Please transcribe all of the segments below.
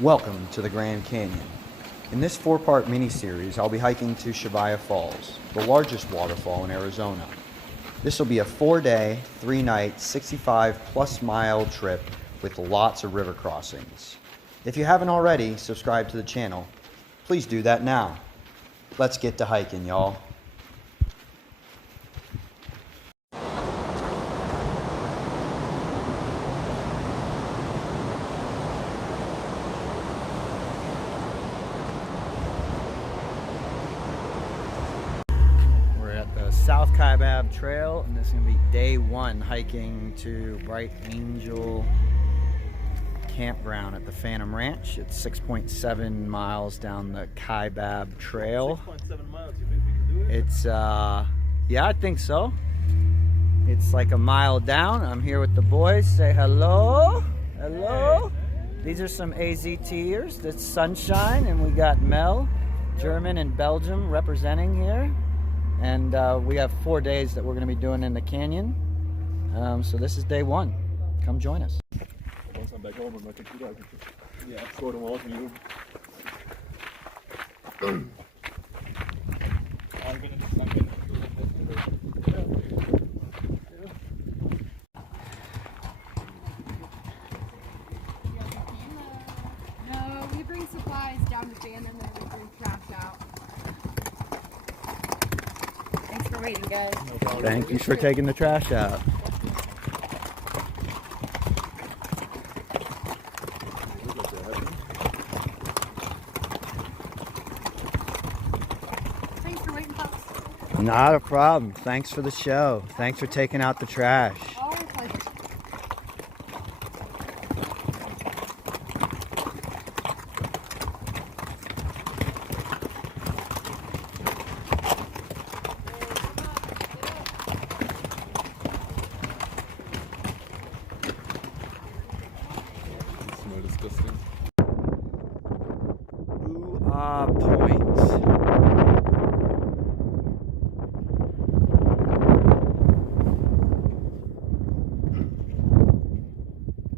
Welcome to the Grand Canyon. In this 4-part mini-series, I'll be hiking to Cheyava Falls, the largest waterfall in Arizona. This will be a 4-day, 3-night, 65-plus mile trip with lots of river crossings. If you haven't already subscribed to the channel, please do that now. Let's get to hiking, y'all. South Cheyava Trail, and this is going to be day 1 hiking to Bright Angel Campground at the Phantom Ranch. It's 6.7 miles down the Cheyava Trail. 6.7 miles, you think we can do it? It's, yeah, I think so. It's like a mile down. I'm here with the boys. Say hello. Hello. These are some AZTers. That's Sunshine, and we got Mel, German and Belgium representing here. And we have 4 days that we're going to be doing in the canyon. So this is day 1. Come join us. Once I'm back home, I'm not going to do that. Yeah, go to Waterfall. No, we bring supplies down the van and then we bring trash out. Thanks for waiting, guys. No Thank you for taking the trash out. Thanks for waiting, folks. Not a problem. Thanks for the show. Thanks for taking out the trash. Always a pleasure. Smell disgusting. Point.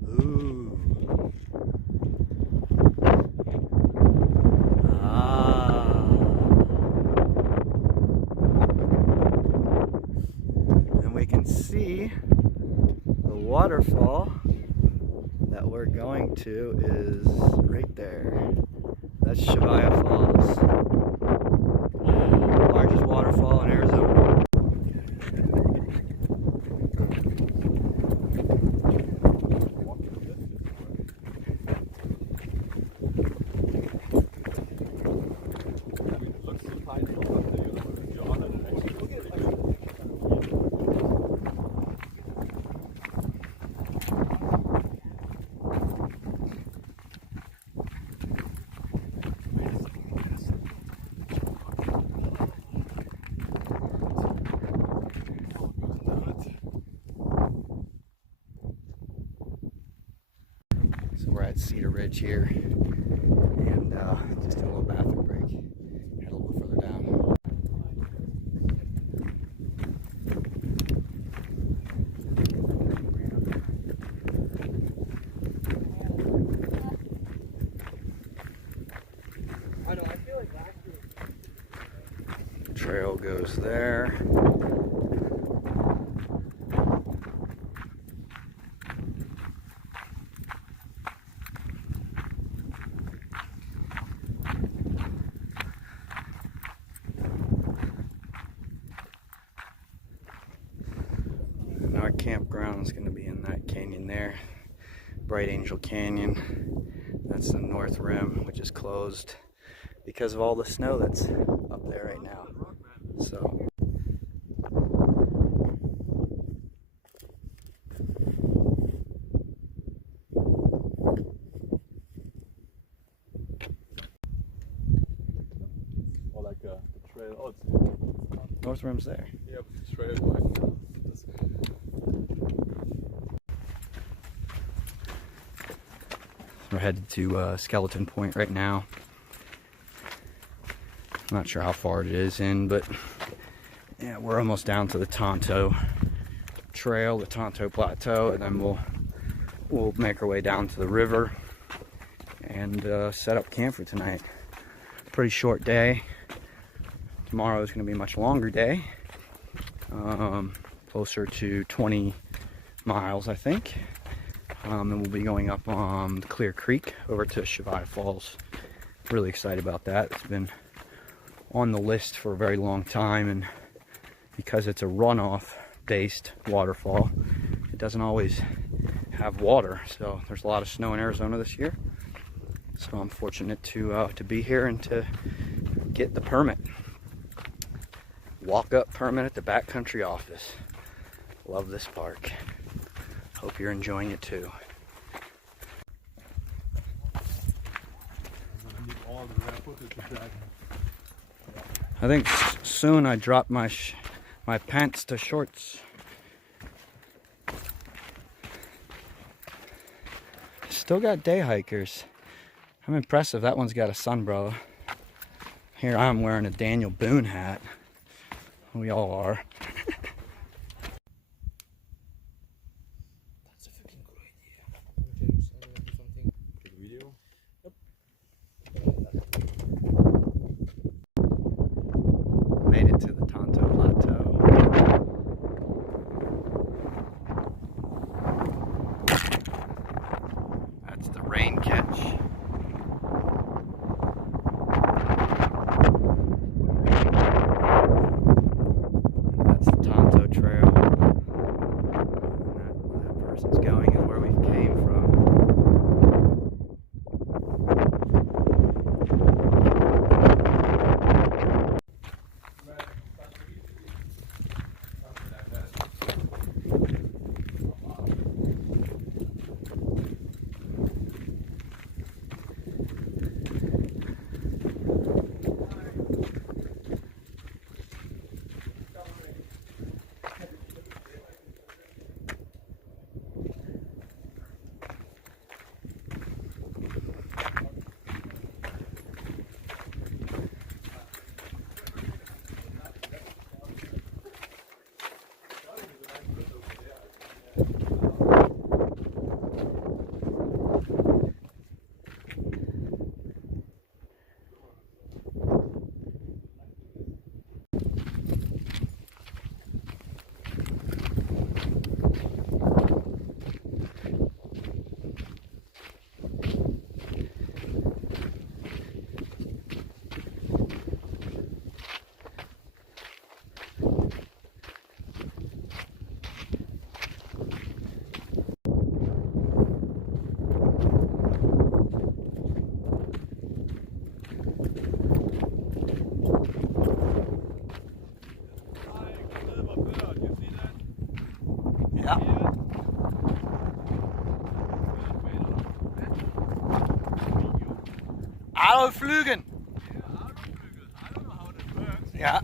Ooh. And we can see the waterfall that we're going to is right there. That's Cheyava Falls, largest waterfall in Arizona. So we're at Cedar Ridge here, and just did a little bathroom break. Head a little further down. Trail goes there. And our campground is going to be in that canyon there, Bright Angel Canyon. That's the north rim, which is closed because of all the snow that's up there right now. So Or like the trail. Oh, it's north rim's there. yeah, but the trail like this. We're headed to Skeleton Point right now. I'm not sure how far it is in, but yeah, we're almost down to the Tonto Trail, the Tonto Plateau, and then we'll make our way down to the river and set up camp for tonight. Pretty short day. Tomorrow is going to be a much longer day, closer to 20 miles, I think. And we'll be going up on Clear Creek over to Cheyava Falls. Really excited about that. It's been on the list for a very long time, and because it's a runoff-based waterfall, it doesn't always have water. So there's a lot of snow in Arizona this year. So I'm fortunate to be here and to get the permit. Walk-up permit at the backcountry office. Love this park. Hope you're enjoying it too. I think soon I drop my pants to shorts. Still got day hikers. I'm impressed that one's got a sunbrella. Here I'm wearing a Daniel Boone hat. We all are. That's a freaking great idea. Take a video? Made it to the Tonto Plateau. That's the rain catch. That's the Tonto Trail. That person's going is where we came from. Ja. Arrowflügen. Ja.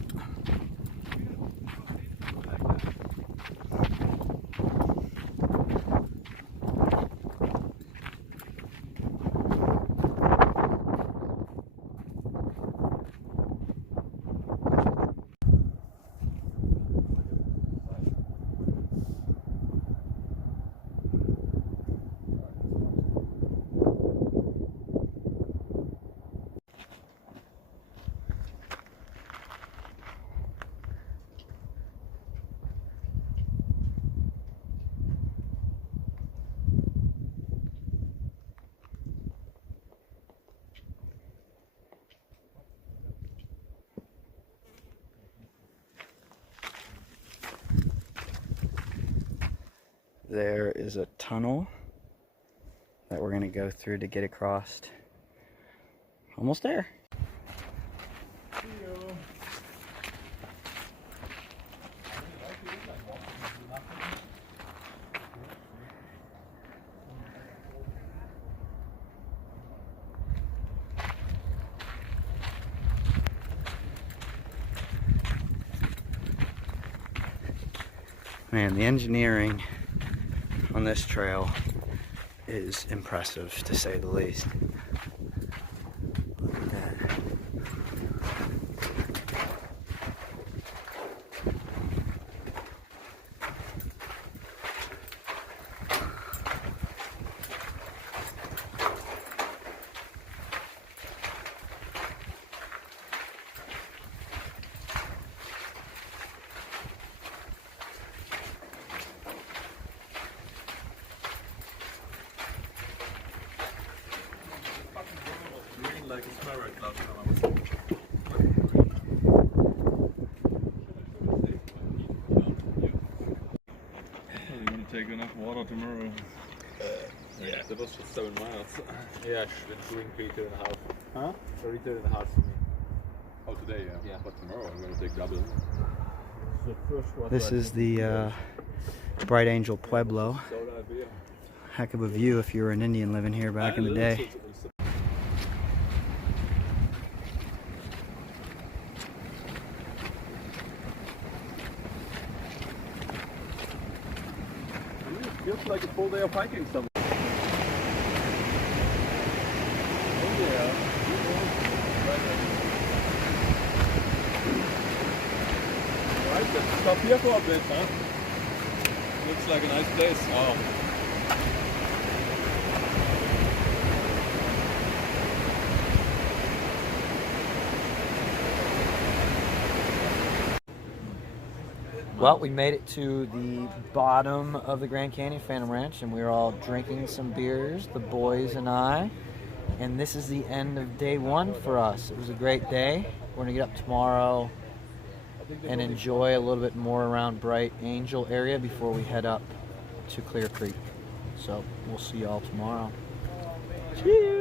There is a tunnel that we're going to go through to get across. Almost there. Man, the engineering on this trail is impressive, to say the least. Look at that. direct last time I was. You want to take enough water tomorrow? Yeah, that was just 7 miles. Yeah, doing 3.5. Huh? 3.5 for me. Oh, today, yeah. Yeah. But tomorrow I'm going to take double. This is the Bright Angel Pueblo. Soda beer. Heck of a view if you were an Indian living here back in the day. Feels like a full day of hiking somewhere. Oh yeah. Right, let's stop here for a bit, huh? Looks like a nice place. Oh. Well, we made it to the bottom of the Grand Canyon Phantom Ranch, and we were all drinking some beers, the boys and I. And this is the end of day one for us. It was a great day. We're going to get up tomorrow and enjoy a little bit more around Bright Angel area before we head up to Clear Creek. So we'll see y'all tomorrow. Cheers!